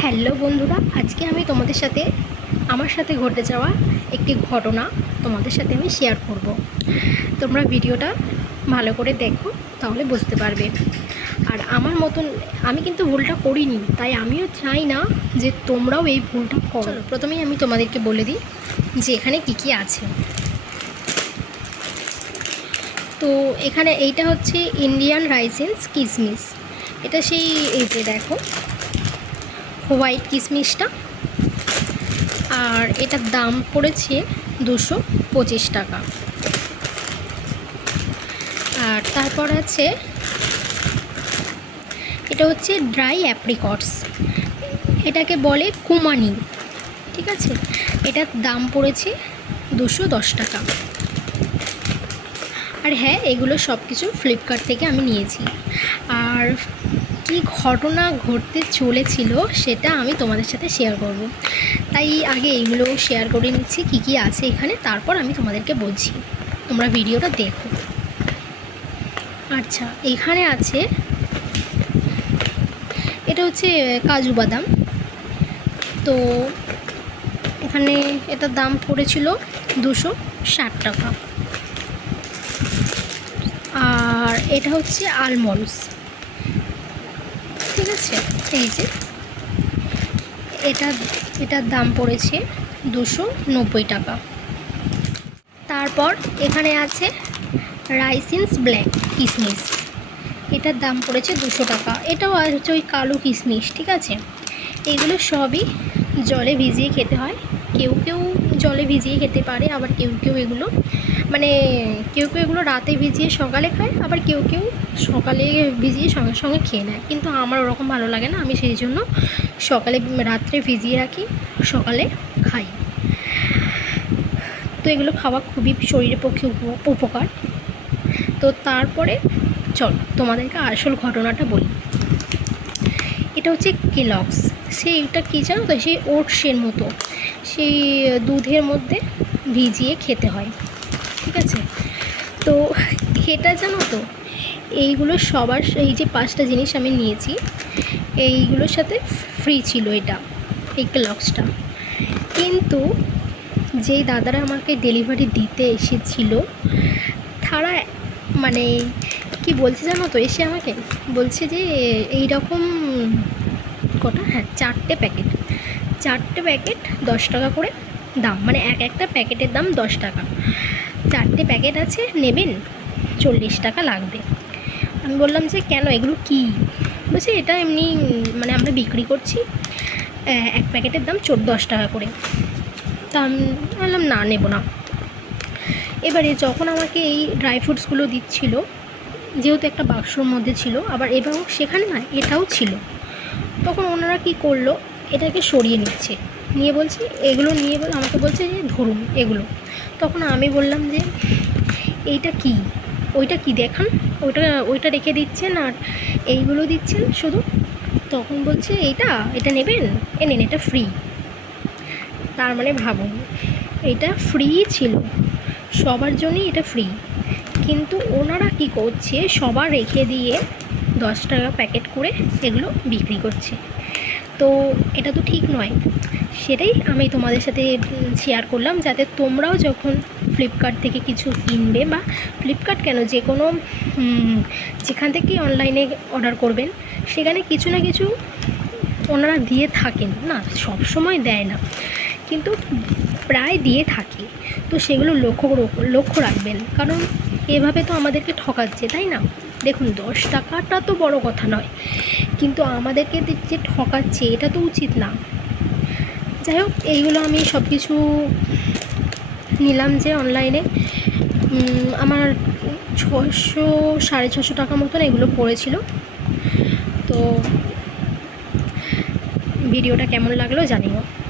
Hello বন্ধুরা, আজকে আমি তোমাদের সাথে, আমার সাথে ঘটে যাওয়া একটি ঘটনা তোমাদের সাথে আমি শেয়ার করব। তোমরা ভিডিওটা ভালো করে দেখো, তাহলে বুঝতে পারবে। আর আমার মতন, আমি কিন্তু ভুলটা করিনি, তাই আমিও চাই না যে তোমরাও এই ভুলটা করো। প্রথমেই আমি তোমাদেরকে বলে দিই যে এখানে কী কী আছে। তো এখানে এইটা হচ্ছে ইন্ডিয়ান রাইসেন্স কিসমিস এটা সেই, এই যে দেখো হোয়াইট কিশমিশটা আর এটার দাম পড়েছে দুশো পঁচিশ টাকা। আর তারপর আছে, এটা হচ্ছে ড্রাই অ্যাপ্রিকটস। এটাকে বলে কুমানি, ঠিক আছে? এটার দাম পড়েছে দুশো দশ টাকা। আর হ্যাঁ এগুলো সব কিছু ফ্লিপকার্ট থেকে আমি নিয়েছি। আর কী ঘটনা ঘটতে চলেছিল সেটা আমি তোমাদের সাথে শেয়ার করব। তাই আগে এইগুলো শেয়ার করে নিচ্ছি, কী কী আছে এখানে, তারপর আমি তোমাদেরকে বলছি। তোমরা ভিডিওটা দেখো। আচ্ছা এখানে আছে, এটা হচ্ছে কাজু বাদাম। তো এখানে এটার দাম পড়েছিল দুশো ষাট টাকা। আর এটা হচ্ছে আলমন্ডস ঠিক আছে? এই যে। এটা, এটার দাম পড়েছে দুশো নব্বই টাকা। তারপর এখানে আছে রাইসিন্স ব্ল্যাক কিসমিস এটার দাম পড়েছে দুশো টাকা। এটাও হচ্ছে ওই কালো কিসমিস, ঠিক আছে? এগুলো সবই জলে ভিজিয়ে খেতে হয়। কেউ কেউ জলে ভিজিয়ে খেতে পারে, আবার কেউ কেউ এগুলো মানে কেউ কেউ এগুলো রাতে ভিজিয়ে সকালে খায়, আবার কেউ কেউ সকালে ভিজিয়ে সঙ্গে সঙ্গে খেয়ে নেয়। কিন্তু আমার ওরকম ভালো লাগে না, আমি সেই জন্য সকালে রাত্রে ভিজিয়ে রাখি, সকালে খাই। তো এগুলো খাওয়া খুবই শরীরের পক্ষে উপ- উপকার। তো তারপরে চল তোমাদেরকে আসল ঘটনাটা বলি। এটা হচ্ছে কেলক্স সেইটা কী জানো তো, সেই ওটসের মতো, সেই দুধের মধ্যে ভিজিয়ে খেতে হয়, ঠিক আছে? তো এটা জানো তো, এইগুলো সবার এই যে পাঁচটা জিনিস আমি নিয়েছি, এইগুলোর সাথে ফ্রি ছিল এটা, এই ক্লক্সটা। কিন্তু যেই দাদারা আমাকে ডেলিভারি দিতে এসেছিল, তারা মানে কি বলছে জানো তো, এসে আমাকে বলছে যে এই রকম কটা? হ্যাঁ চারটে প্যাকেট চারটে প্যাকেট দশ টাকা করে দাম। মানে এক একটা প্যাকেটের দাম দশ টাকা। চারটে প্যাকেট আছে, নেবেন, চল্লিশ টাকা লাগবে। আমি বললাম যে, কেন? এগুলো কি? বলছে, এটা এমনি মানে আমরা বিক্রি করছি এক প্যাকেটের দাম চোদ্দ দশ টাকা করে। তা আমি বললাম, না, নেব না। এবারে যখন আমাকে এই ড্রাই ফ্রুটসগুলো দিচ্ছিল, যেহেতু একটা বাক্সর মধ্যে ছিল, আবার এবং সেখানে না, এটাও ছিল। তখন ওনারা কি করল? এটাকে সরিয়ে নিচ্ছে। নিয়ে বলছে, এগুলো নিয়ে বলে আমাকে বলছে যে, ধরুন এগুলো। তখন আমি বললাম যে, এইটা কি? ওইটা কি দেখান? ওইটা ওইটা রেখে দিচ্ছেন আর এইগুলো দিচ্ছেন শুধু? তখন বলছে, এইটা, এটা নেবেন? এ নেন, এটা ফ্রি তার মানে ভাবুন, এটা ফ্রি ছিল। সবার জন্যই এটা ফ্রি কিন্তু ওনারা কি করছে? সবার রেখে দিয়ে দশ টাকা প্যাকেট করে এগুলো বিক্রি করছে। তো এটা তো ঠিক নয়। সেটাই আমি তোমাদের সাথে শেয়ার করলাম যাতে তোমরাও যখন ফ্লিপকার্ট থেকে কিছু কিনবে বা ফ্লিপকার্ট কেন যে কোনো যেখান থেকেই অনলাইনে অর্ডার করবেন, সেখানে কিছু না কিছু ওনারা দিয়ে থাকেন। না, সব সময় দেয় না। কিন্তু প্রায় দিয়ে থাকে। তো সেগুলো লক্ষ্য লক্ষ্য রাখবেন। কারণ এভাবে তো আমাদেরকে ঠকাচ্ছে, তাই না? দেখুন, দশ টাকাটা তো বড় কথা নয়। কিন্তু আমাদেরকে যে- ঠকাচ্ছে, এটা তো উচিত না। যাই হোক, এইগুলো আমি সব কিছু নিলাম যে অনলাইনে আমার ছশো সাড়ে ছশো টাকা মতন এগুলো পড়েছিল। তো, ভিডিওটা কেমন লাগল জানিও।